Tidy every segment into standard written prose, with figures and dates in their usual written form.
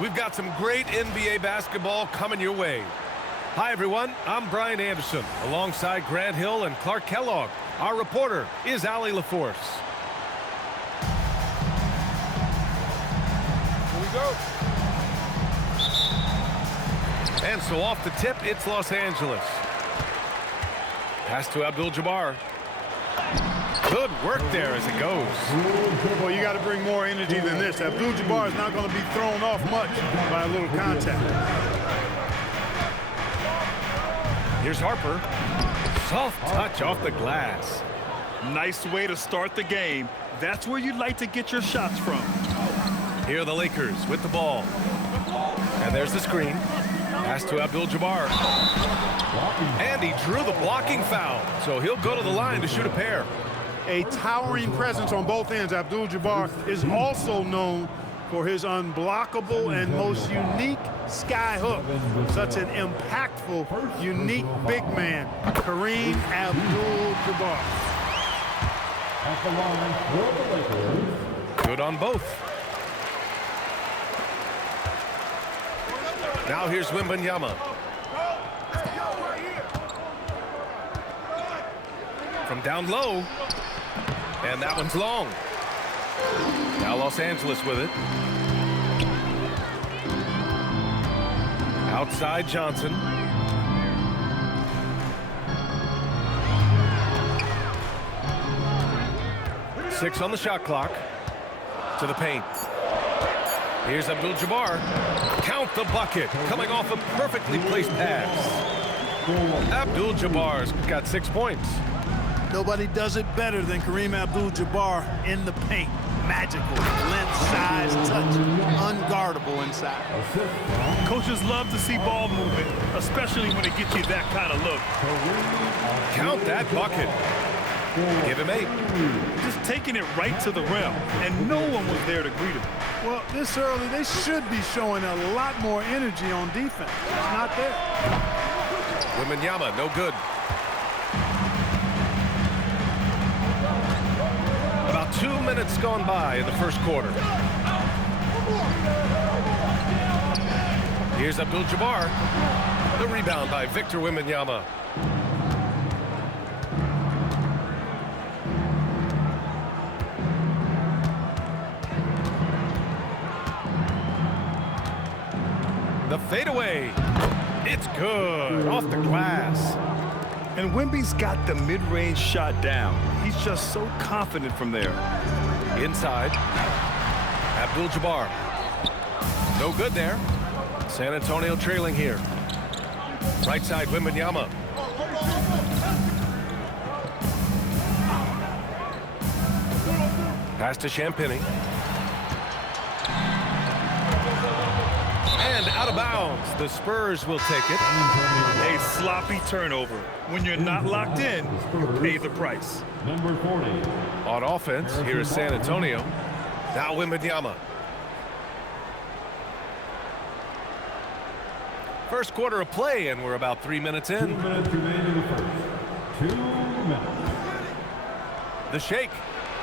We've got some great NBA basketball coming your way. Hi, everyone. I'm Brian Anderson, alongside Grant Hill and Clark Kellogg. Our reporter is Allie LaForce. Here we go. And so off the tip, it's Los Angeles. Pass to Abdul-Jabbar. Good work there as it goes. Well, you got to bring more energy than this. Abdul-Jabbar is not going to be thrown off much by a little contact. Here's Harper. Soft touch off the glass. Nice way to start the game. That's where you'd like to get your shots from. Here are the Lakers with the ball. And there's the screen. Pass to Abdul-Jabbar. And he drew the blocking foul, so he'll go to the line to shoot a pair. A towering presence on both ends. Abdul-Jabbar is also known for his unblockable and most unique sky hook. Such an impactful, unique big man, Kareem Abdul-Jabbar. At the line for the Lakers. Good on both. Now here's Wembanyama. From down low. And that one's long. Now Los Angeles with it. Outside Johnson. Six on the shot clock. To the paint. Here's Abdul-Jabbar. Count the bucket. Coming off a perfectly placed pass. Abdul-Jabbar's got 6 points. Nobody does it better than Kareem Abdul-Jabbar in the paint. Magical, length, size, touch, unguardable inside. Coaches love to see ball movement, especially when it gets you that kind of look. Count that bucket. Give him 8. Just taking it right to the rim, and no one was there to greet him. Well, this early, they should be showing a lot more energy on defense. It's not there. Wembanyama, no good. About 2 minutes gone by in the first quarter. Here's Abdul-Jabbar. The rebound by Victor Wembanyama. The fadeaway. It's good. Off the glass. And Wemby's got the mid-range shot down. He's just so confident from there. Inside. Abdul-Jabbar. No good there. San Antonio trailing here. Right side, Wembanyama. Pass to Champagnie. And out of bounds. The Spurs will take it. A sloppy turnover. When you're not locked in, you pay the price. Number 40. On offense, here is San Antonio. Now Wembanyama. First quarter of play, and we're about 3 minutes in. 2 minutes remaining in the first. 2 minutes. The shake.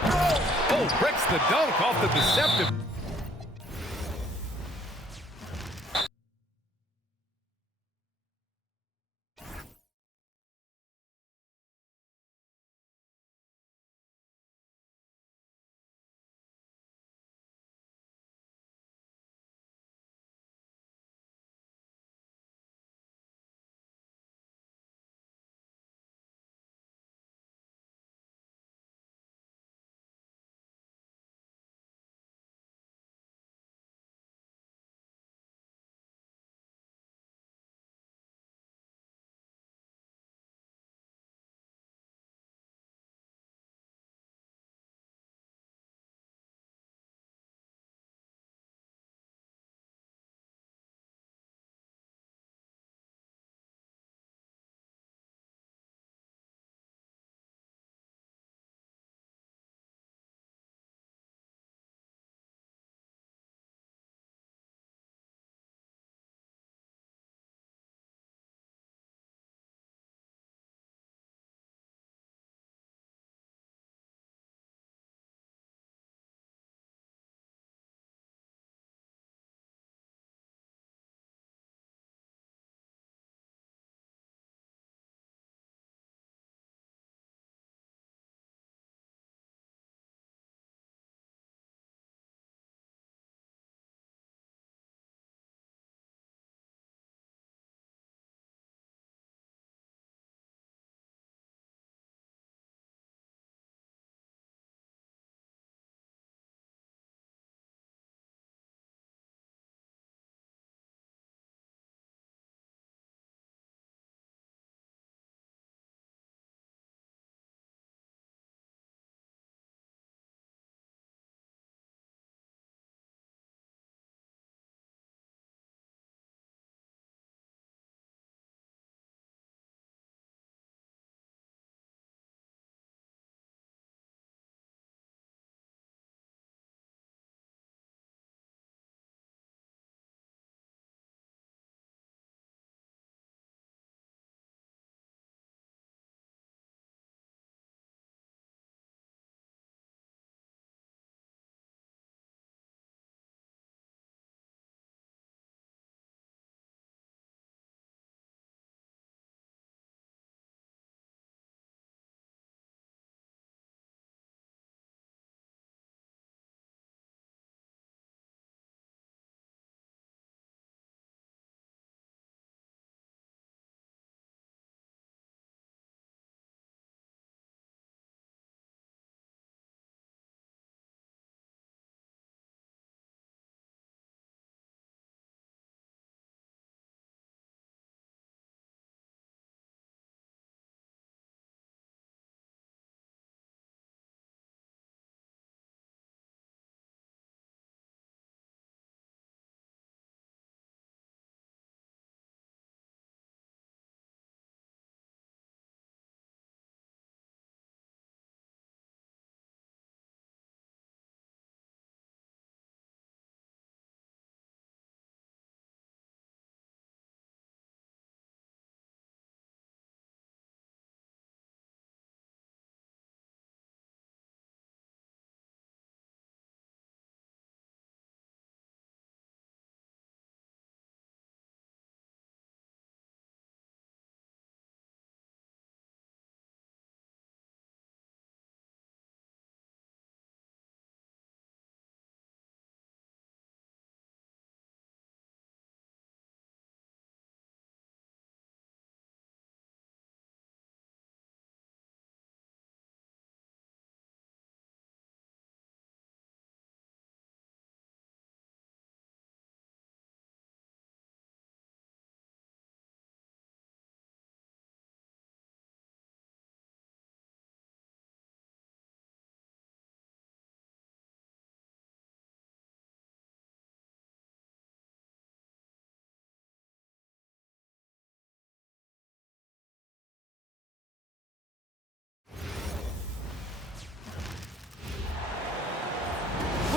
Oh, breaks the dunk off the deceptive.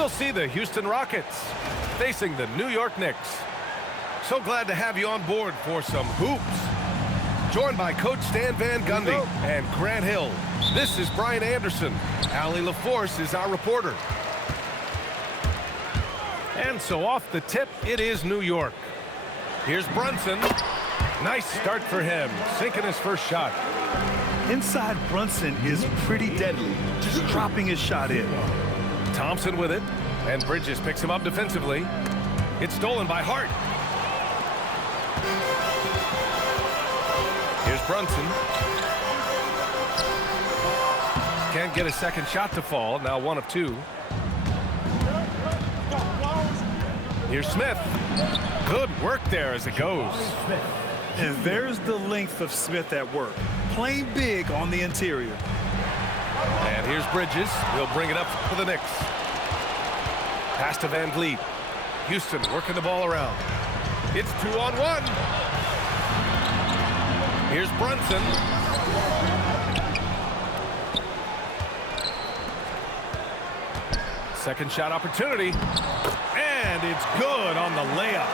we'll see the Houston Rockets facing the New York Knicks. So glad to have you on board for some hoops. Joined by Coach Stan Van Gundy and Grant Hill. This is Brian Anderson. Allie LaForce is our reporter. And so off the tip, it is New York. Here's Brunson. Nice start for him, sinking his first shot. Inside Brunson is pretty deadly, just dropping his shot in. Thompson with it, and Bridges picks him up defensively. It's stolen by Hart. Here's Brunson. Can't get a second shot to fall, now 1 of 2. Here's Smith. Good work there as it goes. And there's the length of Smith at work, playing big on the interior. And here's Bridges. He'll bring it up for the Knicks. Pass to Van Vliet. Houston working the ball around. It's 2-on-1. Here's Brunson. Second shot opportunity. And it's good on the layup.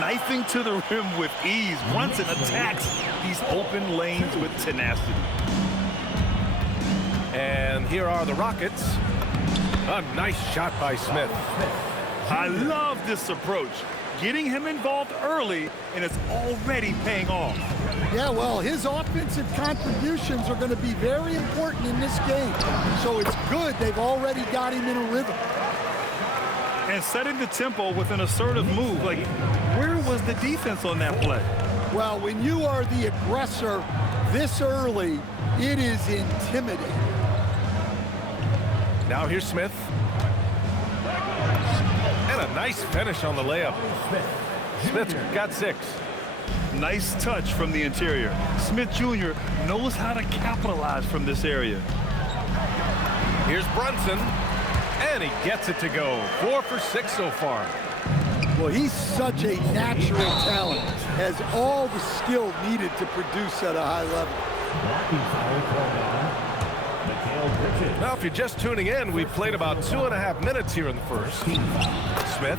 Knifing to the rim with ease. Brunson attacks these open lanes with tenacity. And here are the Rockets. A nice shot by Smith. I love this approach. Getting him involved early, and it's already paying off. Yeah, well, his offensive contributions are going to be very important in this game. So it's good they've already got him in a rhythm. And setting the tempo with an assertive move. Like, where was the defense on that play? Well, when you are the aggressor this early, it is intimidating. Now here's Smith. And a nice finish on the layup. Smith got 6. Nice touch from the interior. Smith Jr. knows how to capitalize from this area. Here's Brunson. And he gets it to go. 4 for 6 so far. Well, he's such a natural talent. Has all the skill needed to produce at a high level. Now, if you're just tuning in, we've played about 2.5 minutes here in the first. Smith.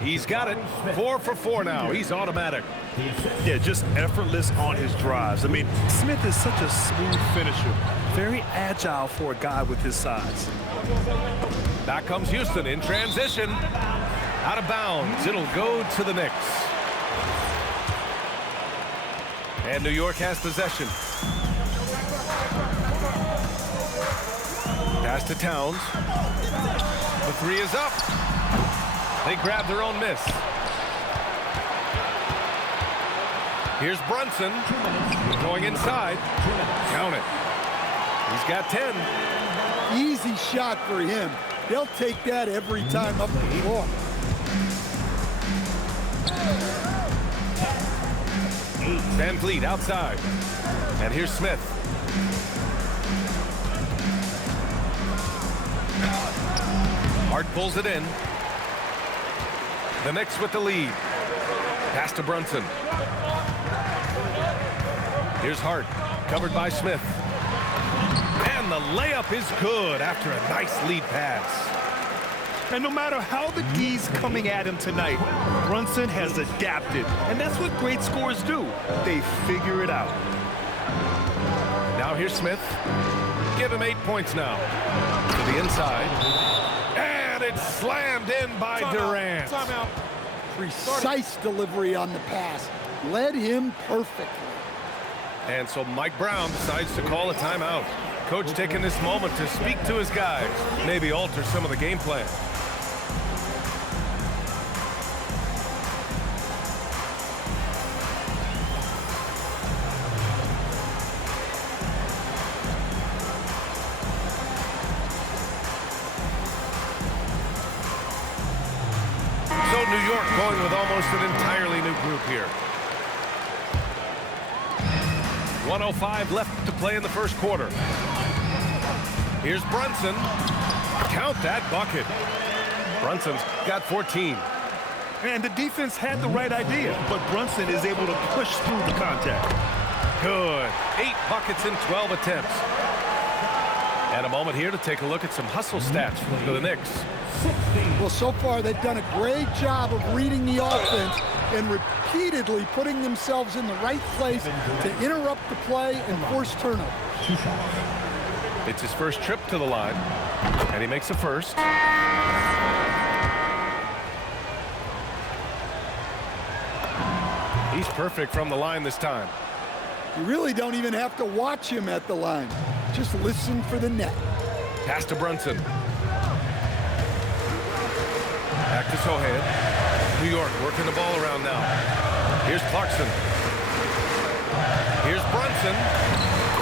He's got it. 4 for 4 now. He's automatic. Yeah, just effortless on his drives. I mean, Smith is such a smooth finisher. Very agile for a guy with his size. Back comes Houston in transition. Out of bounds. It'll go to the Knicks. And New York has possession. Pass to Towns. The 3 is up. They grab their own miss. Here's Brunson going inside. Count it. He's got 10. Easy shot for him. They'll take that every time up the floor. Van Vliet outside. And here's Smith. Hart pulls it in. The Knicks with the lead. Pass to Brunson. Here's Hart, covered by Smith. And the layup is good after a nice lead pass. And no matter how the D's coming at him tonight, Brunson has adapted. And that's what great scorers do. They figure it out. Now here's Smith. Give him 8 points now. To the inside. And it's slammed in by Durant. Timeout. Precise delivery on the pass. Led him perfectly. And so Mike Brown decides to call a timeout. Coach taking this moment to speak to his guys, maybe alter some of the game plan. So New York going with almost an entirely new group here. 1:05 left to play in the first quarter. Here's Brunson. Count that bucket. Brunson's got 14. And the defense had the right idea, but Brunson is able to push through the contact. Good. 8 buckets in 12 attempts. And a moment here to take a look at some hustle stats for the Knicks. Well, so far they've done a great job of reading the offense and repeatedly putting themselves in the right place to interrupt the play and force turnovers. It's his first trip to the line, and he makes the first. He's perfect from the line this time. You really don't even have to watch him at the line. Just listen for the net. Pass to Brunson. Back to Sochan. New York working the ball around now. Here's Clarkson. Here's Brunson.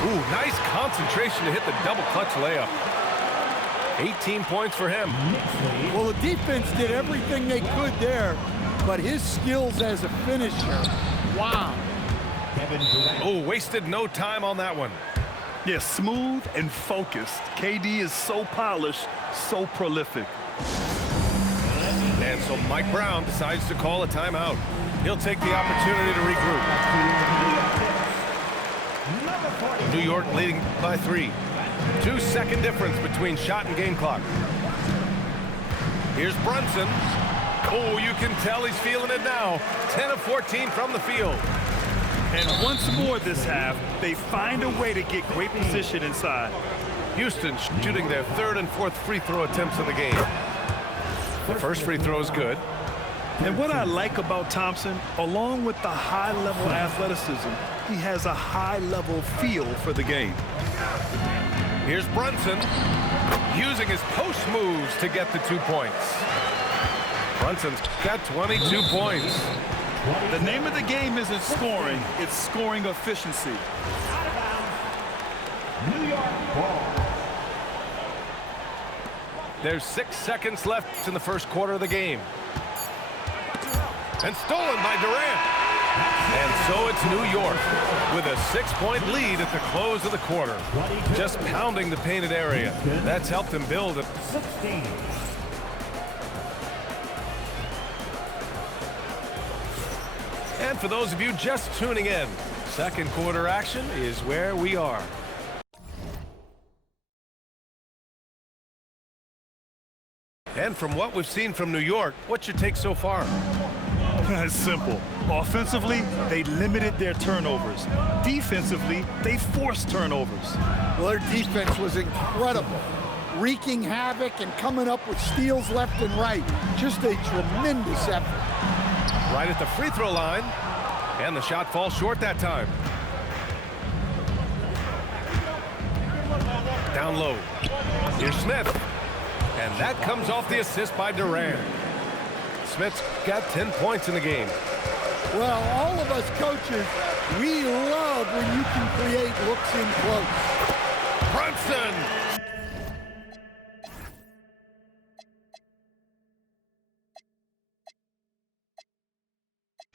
Ooh, nice concentration to hit the double clutch layup. 18 points for him. Well, the defense did everything they could there, but his skills as a finisher, wow. Oh, wasted no time on that one. Yeah, smooth and focused. KD is so polished, so prolific. And so Mike Brown decides to call a timeout. He'll take the opportunity to regroup. New York leading by 3. 2-second difference between shot and game clock. Here's Brunson. Oh, you can tell he's feeling it now. 10 of 14 from the field. And once more this half, they find a way to get great position inside. Houston shooting their 3rd and 4th free throw attempts of the game. The first free throw is good. And what I like about Thompson, along with the high-level athleticism, he has a high-level feel for the game. Here's Brunson using his post moves to get the 2 points. Brunson's got 22 points. The name of the game isn't scoring, it's scoring efficiency. New York ball. There's 6 seconds left in the first quarter of the game. And stolen by Durant. And so it's New York with a 6-point lead at the close of the quarter. Just pounding the painted area. That's helped him build it. 16. And for those of you just tuning in, second quarter action is where we are. And from what we've seen from New York, what's your take so far? It's simple. Offensively, they limited their turnovers. Defensively, they forced turnovers. Well, their defense was incredible, wreaking havoc and coming up with steals left and right. Just a tremendous effort. Right at the free throw line, and the shot falls short that time. Down low. Here's Smith. And that comes off the assist by Durant. Smith's got 10 points in the game. Well, all of us coaches, we love when you can create looks in close. Brunson!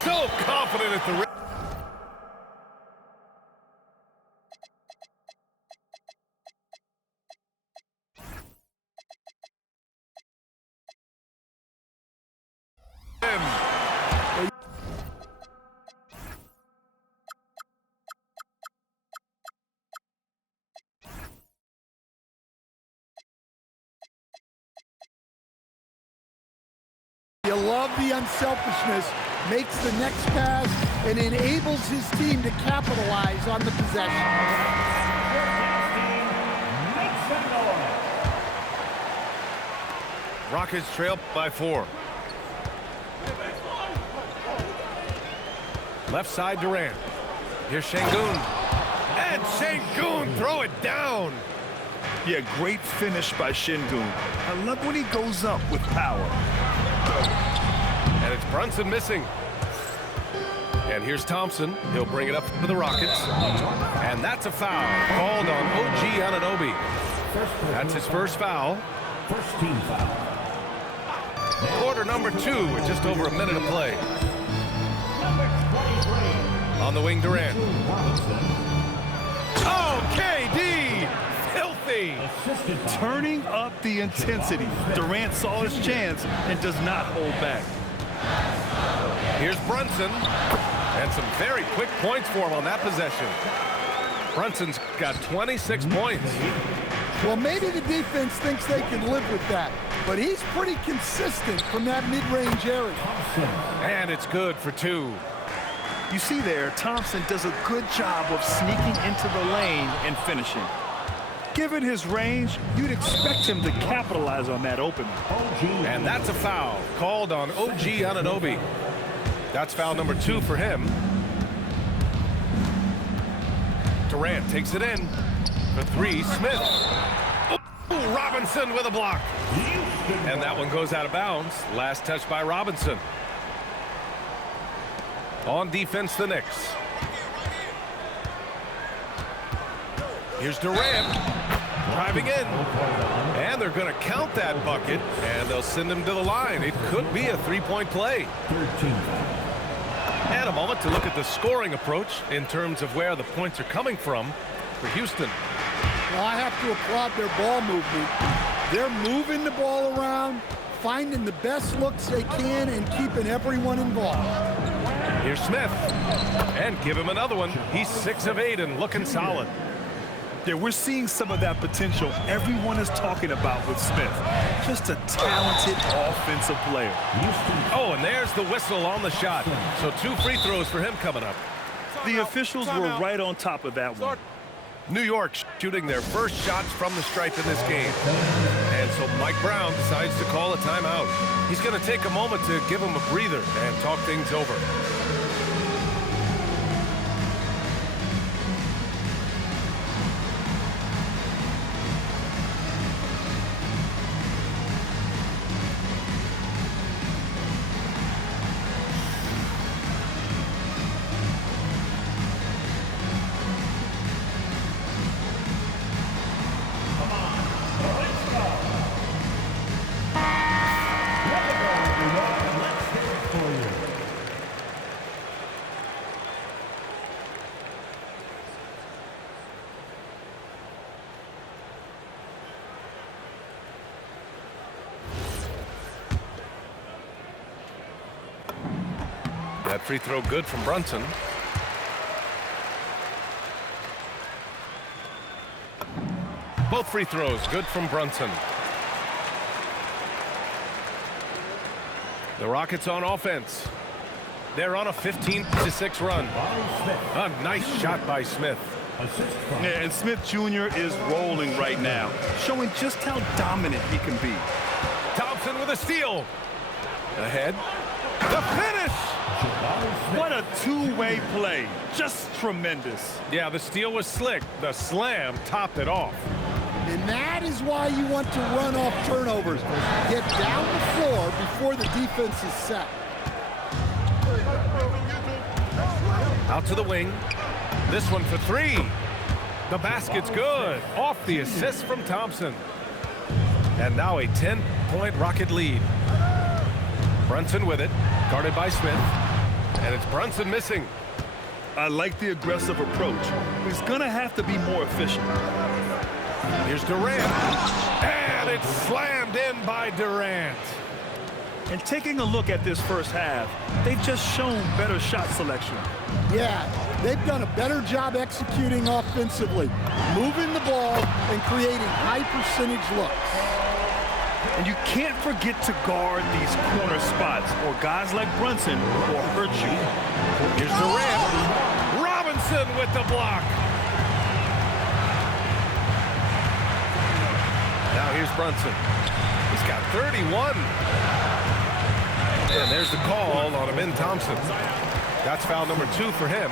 So confident at the rim. You love the unselfishness, makes the next pass, and enables his team to capitalize on the possession. Rockets trail by 4. Left side Durant. Here's Şengün. And Şengün throw it down. Yeah, great finish by Şengün. I love when he goes up with power. And it's Brunson missing. And here's Thompson. He'll bring it up for the Rockets. And that's a foul called on OG Anunoby. That's his first foul. First team foul. Quarter number 2 with just over a minute of play. On the wing, Durant. Oh, KD! Filthy! Turning up the intensity. Durant saw his chance and does not hold back. Here's Brunson. And some very quick points for him on that possession. Brunson's got 26 points. Well, maybe the defense thinks they can live with that, but he's pretty consistent from that mid-range area. And it's good for 2. You see there, Thompson does a good job of sneaking into the lane and finishing. Given his range, you'd expect him to capitalize on that opening. And that's a foul called on OG Anunoby. That's foul number 2 for him. Durant takes it in for 3. Smith. Oh, Robinson with a block. And that one goes out of bounds. Last touch by Robinson. On defense, the Knicks. Here's Durant driving in. And they're going to count that bucket, and they'll send him to the line. It could be a 3-point play. And a moment to look at the scoring approach in terms of where the points are coming from for Houston. Well, I have to applaud their ball movement. They're moving the ball around, finding the best looks they can, and keeping everyone involved. Here's Smith. And give him another one. He's 6 of 8 and looking solid. Yeah, we're seeing some of that potential everyone is talking about with Smith. Just a talented offensive player. Oh, and there's the whistle on the shot. So 2 free throws for him coming up. The officials were right on top of that one. New York shooting their first shots from the stripe in this game. And so Mike Brown decides to call a timeout. He's going to take a moment to give him a breather and talk things over. That free throw good from Brunson. Both free throws good from Brunson. The Rockets on offense. They're on a 15-6 run. A nice shot by Smith. Yeah, and Smith Jr. is rolling right now, showing just how dominant he can be. Thompson with a steal. Ahead. The finish! What a two-way play. Just tremendous. Yeah, the steal was slick. The slam topped it off. And that is why you want to run off turnovers. Get down the floor before the defense is set. Out to the wing. This one for 3. The basket's good. Off the assist from Thompson. And now a 10-point Rocket lead. Brunson with it. Guarded by Smith. And it's Brunson missing. I like the aggressive approach. He's going to have to be more efficient. Here's Durant. And it's slammed in by Durant. And taking a look at this first half, they've just shown better shot selection. Yeah, they've done a better job executing offensively, moving the ball and creating high percentage looks. And you can't forget to guard these corner spots, or guys like Brunson will hurt you. Here's Durant. Robinson with the block. Now here's Brunson. He's got 31. And there's the call on Amin Thompson. That's foul number 2 for him.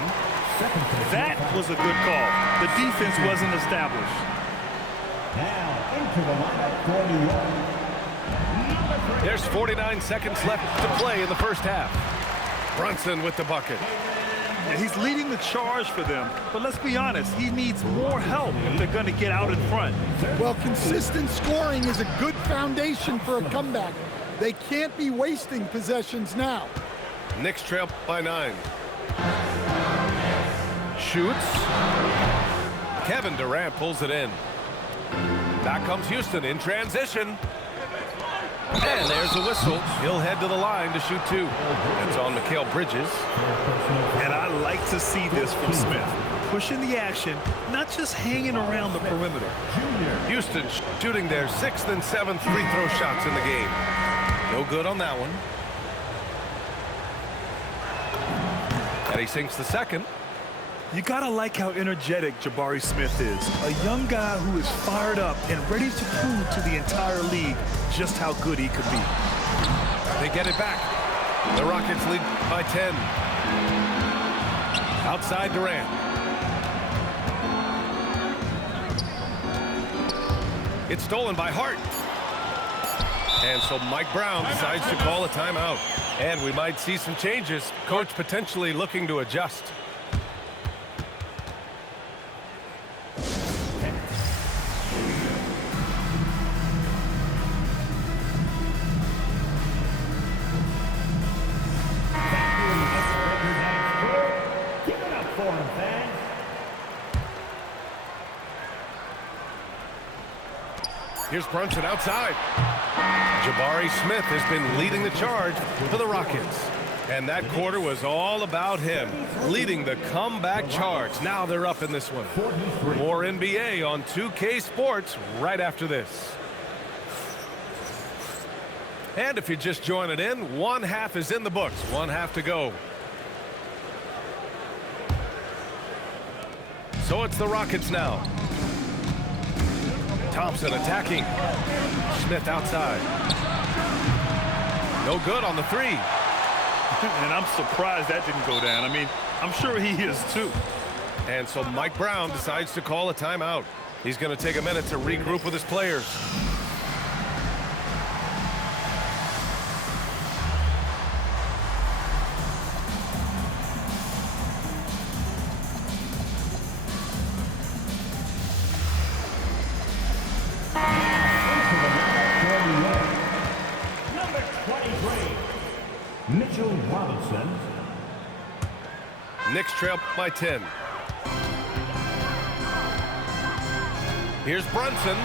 That was a good call. The defense wasn't established. Now into the lineup for New York. There's 49 seconds left to play in the first half. Brunson with the bucket. And he's leading the charge for them. But let's be honest, he needs more help if they're going to get out in front. Well, consistent scoring is a good foundation for a comeback. They can't be wasting possessions now. Knicks trail by 9. Shoots. Kevin Durant pulls it in. Back comes Houston in transition. And there's the whistle. He'll head to the line to shoot 2. It's on Mikal Bridges. And I like to see this from Smith. pushing the action, not just hanging around the perimeter. Houston shooting their 6th and 7th free throw shots in the game. No good on that one. And he sinks the second. You gotta like how energetic Jabari Smith is. A young guy who is fired up and ready to prove to the entire league just how good he could be. They get it back. The Rockets lead by 10. Outside Durant. It's stolen by Hart. And so Mike Brown decides to call a timeout. And we might see some changes. Coach potentially looking to adjust. Here's Brunson outside. Jabari Smith has been leading the charge for the Rockets. And that quarter was all about him, leading the comeback charge. Now they're up in this one. More NBA on 2K Sports right after this. And if you're just joining in, one half is in the books. One half to go. So it's the Rockets now. Thompson attacking. Smith outside. No good on the three. And I'm surprised that didn't go down. I mean, I'm sure he is too. And so Mike Brown decides to call a timeout. He's going to take a minute to regroup with his players. Mitchell Robinson. Knicks trail by 10. Here's Brunson.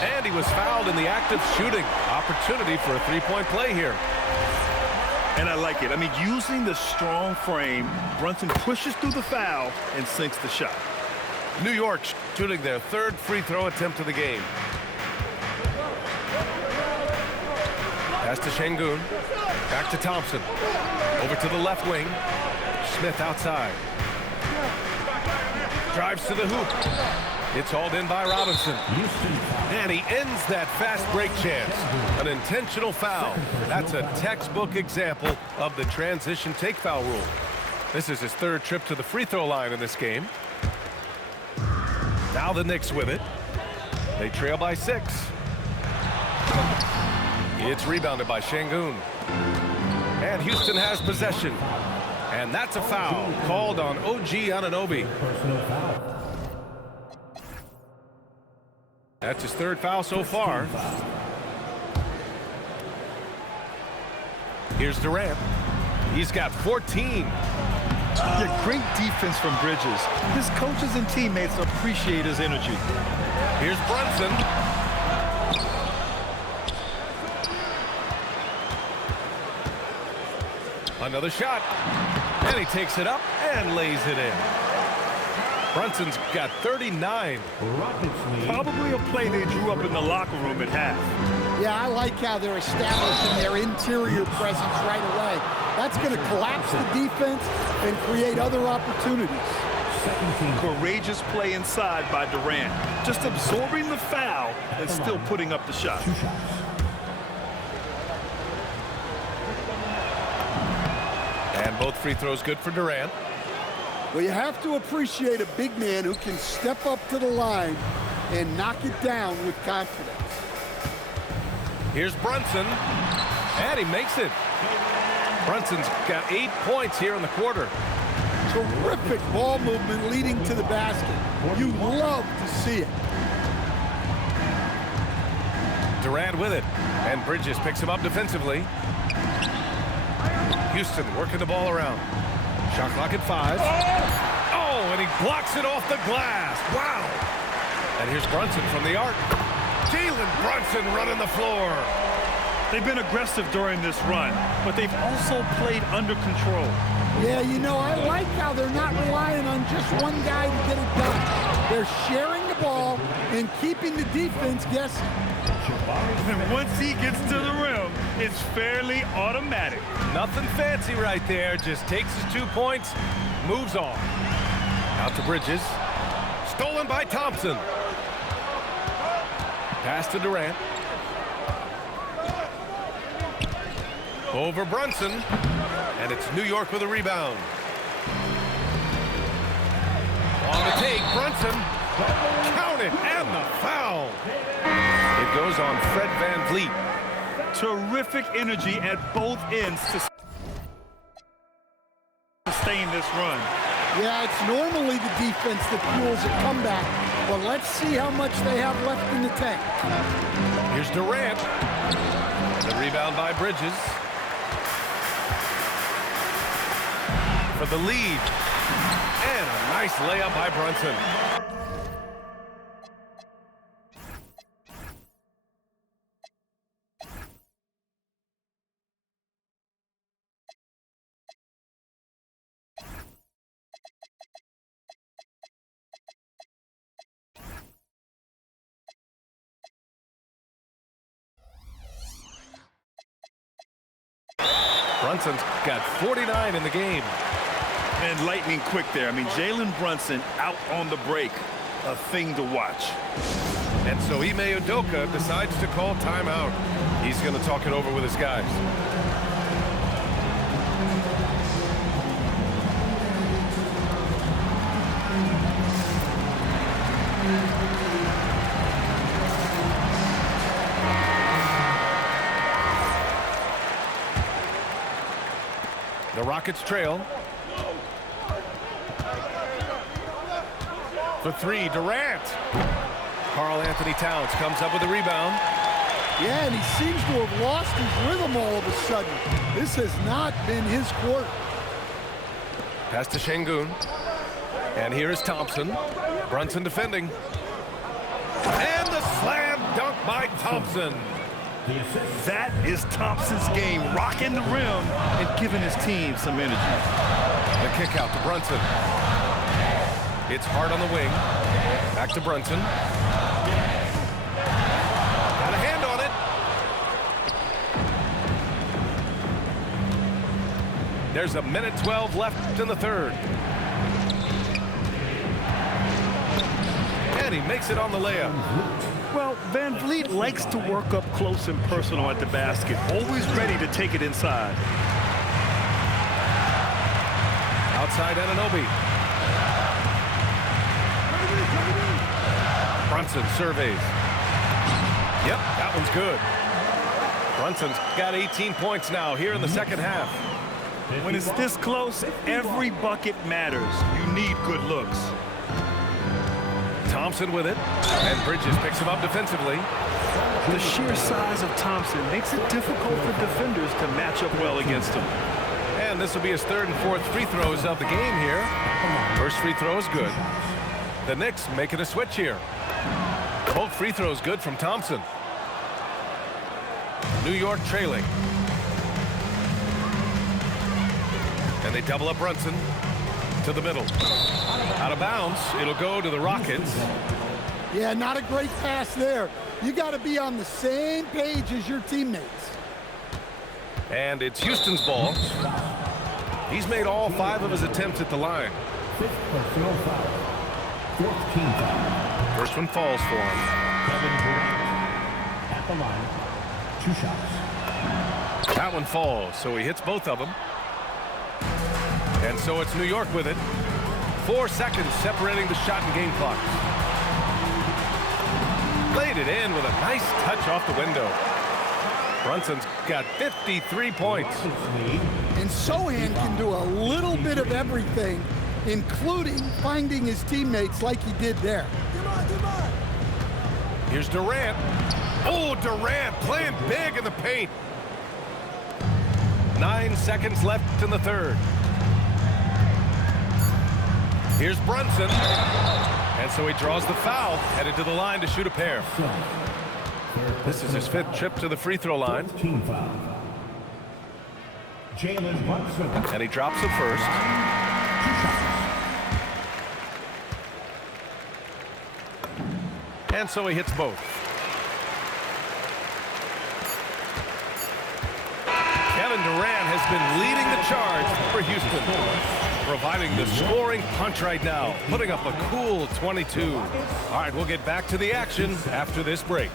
And he was fouled in the act of shooting. Opportunity for a three-point play here. And I like it. I mean, using the strong frame, Brunson pushes through the foul and sinks the shot. New York shooting their 3rd free throw attempt of the game. Pass to Şengün. Back to Thompson. Over to the left wing. Smith outside. Drives to the hoop. It's hauled in by Robinson. And he ends that fast break chance. An intentional foul. That's a textbook example of the transition take foul rule. This is his 3rd trip to the free throw line in this game. Now the Knicks with it. They trail by 6. It's rebounded by Şengün. And Houston has possession. And that's a foul called on OG Anunoby. That's his 3rd foul so far. Here's Durant. He's got 14. Yeah, great defense from Bridges. His coaches and teammates appreciate his energy. Here's Brunson. Another shot. And he takes it up and lays it in. Brunson's got 39. Probably a play they drew up in the locker room at half. Yeah, I like how they're establishing their interior presence right away. That's going to collapse the defense and create other opportunities. Courageous play inside by Durant. Just absorbing the foul and still putting up the shot. And both free throws good for Durant. Well, you have to appreciate a big man who can step up to the line and knock it down with confidence. Here's Brunson. And he makes it. Brunson's got 8 points here in the quarter. Terrific ball movement leading to the basket. You love to see it. Durant with it. And Bridges picks him up defensively. Houston working the ball around. Shot clock at 5. Oh, and he blocks it off the glass. Wow. And here's Brunson from the arc. Jalen Brunson running the floor. They've been aggressive during this run, but they've also played under control. Yeah, you know, I like how they're not relying on just one guy to get it done. They're sharing the ball and keeping the defense guessing. And once he gets to the rim, it's fairly automatic. Nothing fancy right there. Just takes his 2 points, moves on. Out to Bridges. Stolen by Thompson. Pass to Durant. Over Brunson. And it's New York with a rebound. On the take, Brunson. Count it, and the foul. It goes on Fred VanVleet. Terrific energy at both ends to sustain this run. Yeah, it's normally the defense that fuels a comeback, but let's see how much they have left in the tank. Here's Durant. The rebound by Bridges. For the lead. And a nice layup by Brunson. Brunson's got 49 in the game. And lightning quick there. I mean, Jalen Brunson out on the break. A thing to watch. And so Ime Udoka decides to call timeout. He's going to talk it over with his guys. The Rockets trail. For three, Durant. Karl-Anthony Towns comes up with a rebound. Yeah, and he seems to have lost his rhythm all of a sudden. This has not been his quarter. Pass to Şengün. And here is Thompson. Brunson defending. And the slam dunk by Thompson. That is Thompson's game, rocking the rim and giving his team some energy. The kick out to Brunson. It's hard on the wing. Back to Brunson. Got a hand on it. There's a minute 12 left in the third. And he makes it on the layup. Well, VanVleet likes to work up close and personal at the basket, always ready to take it inside. Outside Anunoby. Brunson surveys. Yep, that one's good. Brunson's got 18 points now here in the second half. When it's this close, every bucket matters. You need good looks. Thompson with it, and Bridges picks him up defensively. The sheer size of Thompson makes it difficult for defenders to match up well against him. And this will be his third and fourth free throws of the game here. First free throw is good. The Knicks making a switch here. Both free throws good from Thompson. New York trailing. And they double up Brunson to the middle. Out of bounds, it'll go to the Rockets. Yeah, not a great pass there. You got to be on the same page as your teammates. And it's Houston's ball. He's made all 5 of his attempts at the line. First one falls for him. Kevin Durant at the line. 2 shots. That one falls, so he hits both of them. And so it's New York with it. 4 seconds separating the shot and game clock. Laid it in with a nice touch off the window. Brunson's got 53 points. And Sochan can do a little bit of everything, including finding his teammates like he did there. Here's Durant. Oh, Durant playing big in the paint. 9 seconds left in the third. Here's Brunson. And so he draws the foul, headed to the line to shoot a pair. This is his 5th trip to the free throw line. Team foul. Jalen Brunson. And he drops it first. 2 shots. And so he hits both. Kevin Durant has been leading the charge for Houston, providing the scoring punch right now, putting up a cool 22. All right, we'll get back to the action after this break.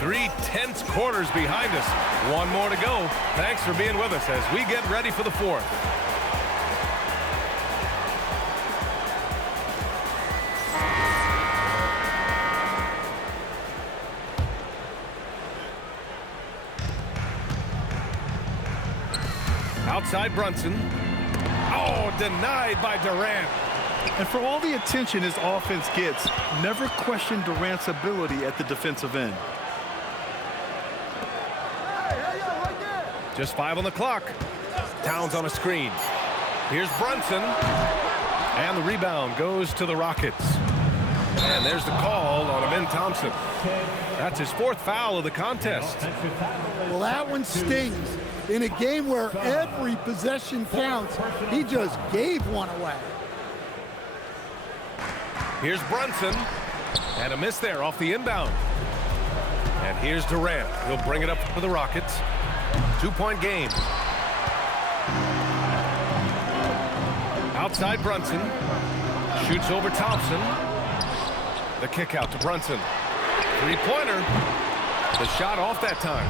Three tense quarters behind us. One more to go. Thanks for being with us as we get ready for the 4th. Outside Brunson. Oh, denied by Durant. And for all the attention his offense gets, never question Durant's ability at the defensive end. Just 5 on the clock. Towns on a screen. Here's Brunson. And the rebound goes to the Rockets. And there's the call on Amin Thompson. That's his 4th foul of the contest. Well, that one stings. In a game where every possession counts, he just gave one away. Here's Brunson. And a miss there off the inbound. And here's Durant. He'll bring it up for the Rockets. 2-point game. Outside Brunson. Shoots over Thompson. The kick out to Brunson. 3-pointer. The shot off that time.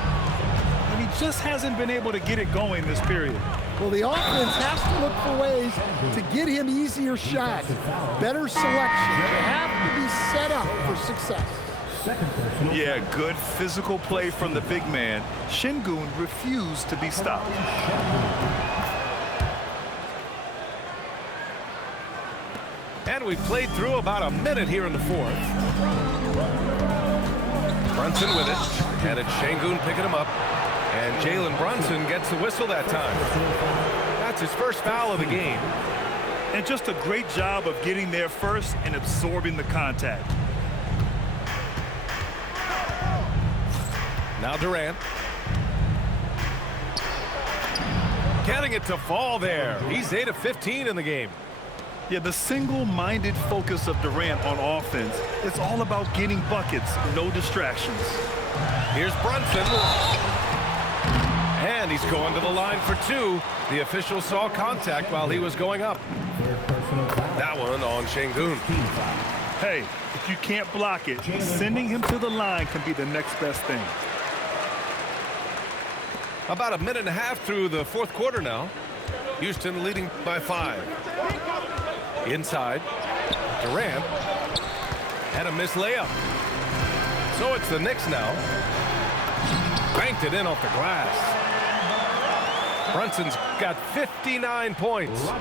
And he just hasn't been able to get it going this period. Well, the offense has to look for ways to get him easier shots, better selection. They have to be set up for success. Yeah, good physical play from the big man. Şengün refused to be stopped. And we've played through about a minute here in the 4th. Brunson with it. And it's Şengün picking him up. And Jalen Brunson gets the whistle that time. That's his 1st foul of the game. And just a great job of getting there first and absorbing the contact. Now Durant. Getting it to fall there. He's 8 of 15 in the game. Yeah, the single-minded focus of Durant on offense, it's all about getting buckets, no distractions. Here's Brunson. And he's going to the line for 2. The official saw contact while he was going up. That one on Şengün. Hey, if you can't block it, sending him to the line can be the next best thing. About a minute and a half through the 4th quarter now. Houston leading by 5. Inside. Durant. Had a missed layup. So it's the Knicks now. Banked it in off the glass. Brunson's got 59 points.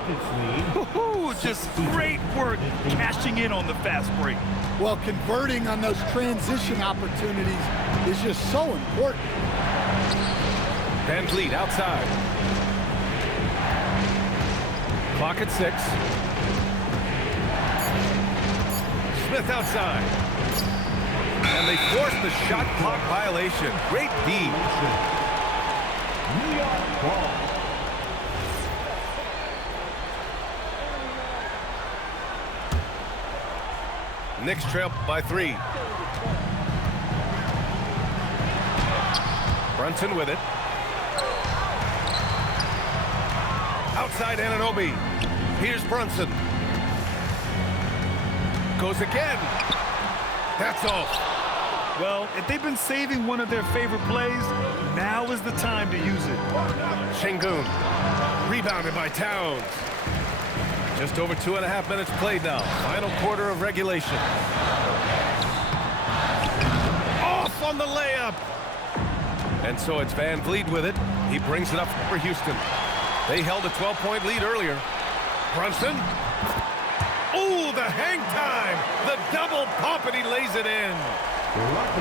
Just great work cashing in on the fast break. Well, converting on those transition opportunities is just so important. Van Vliet outside. Clock at 6. Smith outside. And they force the shot clock violation. Great D. New York ball. Knicks trail by 3. Brunson with it. Outside Anunoby. Here's Brunson. Goes again. That's off. Well, if they've been saving one of their favorite plays, now is the time to use it. Şengün. Rebounded by Towns. Just over 2.5 minutes played now. Final quarter of regulation. Off on the layup. And so it's Van Vliet with it. He brings it up for Houston. They held a 12-point lead earlier. Brunson. Oh, the hang time. The double pump, and he lays it in.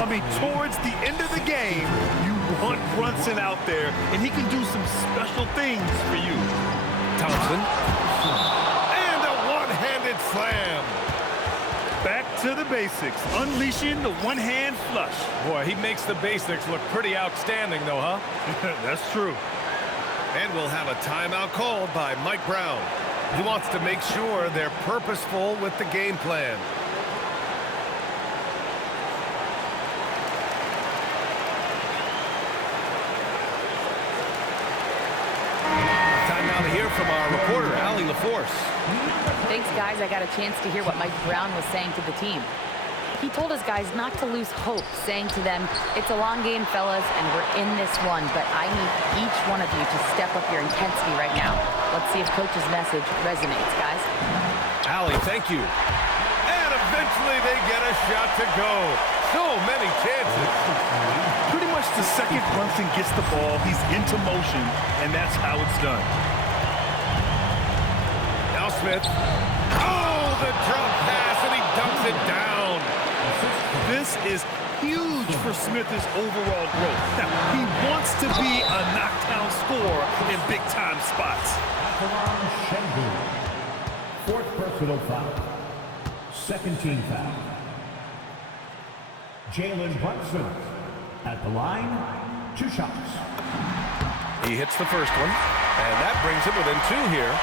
I mean, towards the end of the game, you want Brunson out there, and he can do some special things for you. Thompson. And a one-handed slam. to the basics, unleashing the one-hand flush. Boy, he makes the basics look pretty outstanding, though, huh? That's true. And we'll have a timeout called by Mike Brown. He wants to make sure they're purposeful with the game plan. Time now to hear from our reporter, Allie LaForce. Thanks, guys. I got a chance to hear what Mike Brown was saying to the team. He told his guys not to lose hope, saying to them, it's a long game, fellas, and we're in this one, but I need each one of you to step up your intensity right now. Let's see if Coach's message resonates, guys. Allie, thank you. And eventually they get a shot to go. So many chances. Pretty much the second Brunson gets the ball, he's into motion, and that's how it's done. Now Smith. Oh, the drop pass, and he dunks it down. This is huge for Smith's overall growth. Now, he wants to be a knockdown scorer in big-time spots. Akron Shengun. Fourth personal foul. Second team foul. Jalen Brunson at the line. 2 shots. He hits the first one, and that brings him within 2 here.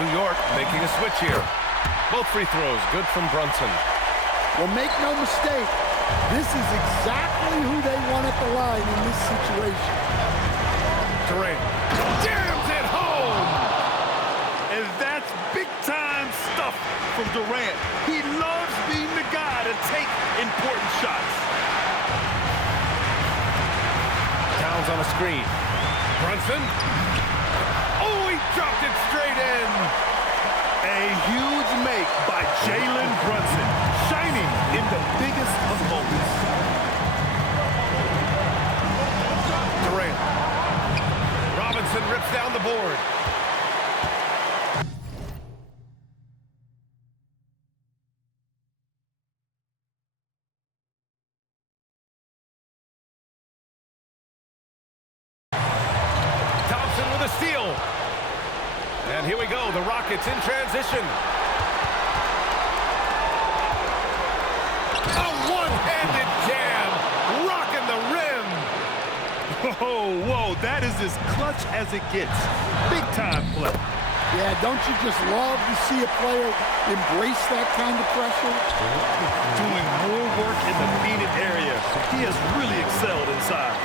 New York making a switch here. Both free throws good from Brunson. Well, make no mistake, this is exactly who they want at the line in this situation. Durant jams it home! And that's big-time stuff from Durant. He loves being the guy to take important shots. Towns on a screen. Brunson. Oh, he dropped it straight in. A huge make by Jalen Brunson, shining in the biggest of moments. Durant. Robinson rips down the board. Thompson with a steal. And here we go, the Rockets in transition. A one-handed jam, rocking the rim. Whoa, that is as clutch as it gets. Big-time play. Yeah, don't you just love to see a player embrace that kind of pressure? Doing more work in the painted area. He has really excelled inside.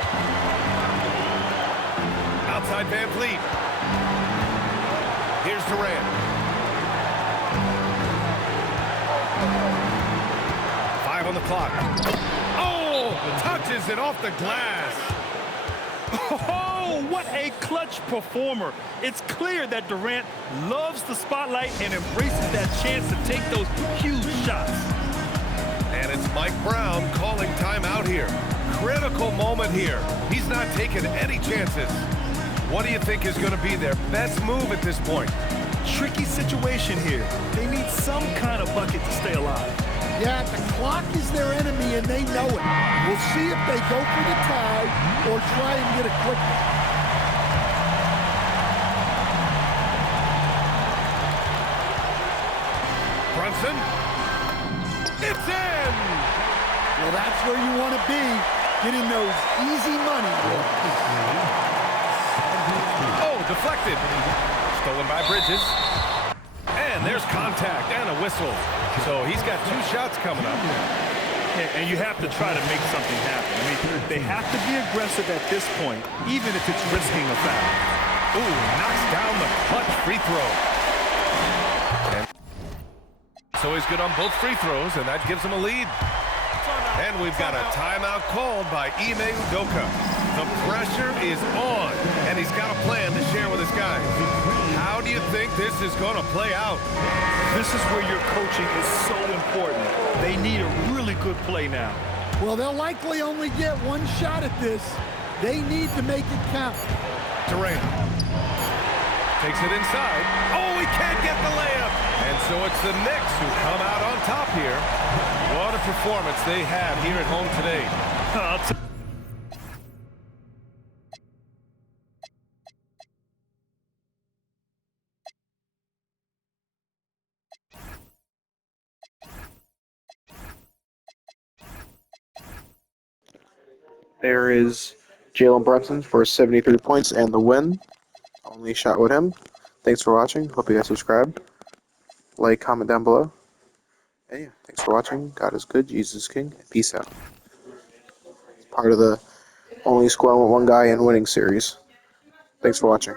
Outside Van Vliet. Here's Durant. 5 on the clock. Oh, touches it off the glass. Oh, what a clutch performer. It's clear that Durant loves the spotlight and embraces that chance to take those huge shots. And it's Mike Brown calling timeout here. Critical moment here. He's not taking any chances. What do you think is going to be their best move at this point? Tricky situation here. They need some kind of bucket to stay alive. Yeah, the clock is their enemy, and they know it. We'll see if they go for the tie or try and get a quick one. Brunson. It's in! Well, that's where you want to be, getting those easy money. Oh, deflected. Stolen by Bridges. And there's contact and a whistle. So he's got 2 shots coming up. And you have to try to make something happen. I mean, they have to be aggressive at this point, even if it's risking a foul. Ooh, knocks down the clutch free throw. And so he's good on both free throws, and that gives him a lead. And we've got a timeout called by Ime Udoka. The pressure is on, and he's got a plan to share with his guys. How do you think this is going to play out? This is where your coaching is so important. They need a really good play now. Well, they'll likely only get 1 shot at this. They need to make it count. Durant takes it inside. Oh, he can't get the layup. And so it's the Knicks who come out on top here. What a performance they had here at home today. There is Jalen Brunson for 73 points and the win. Only shot with him. Thanks for watching. Hope you guys subscribe. Like, comment down below. And yeah, thanks for watching. God is good. Jesus is king. Peace out. Part of the only squad with one guy in winning series. Thanks for watching.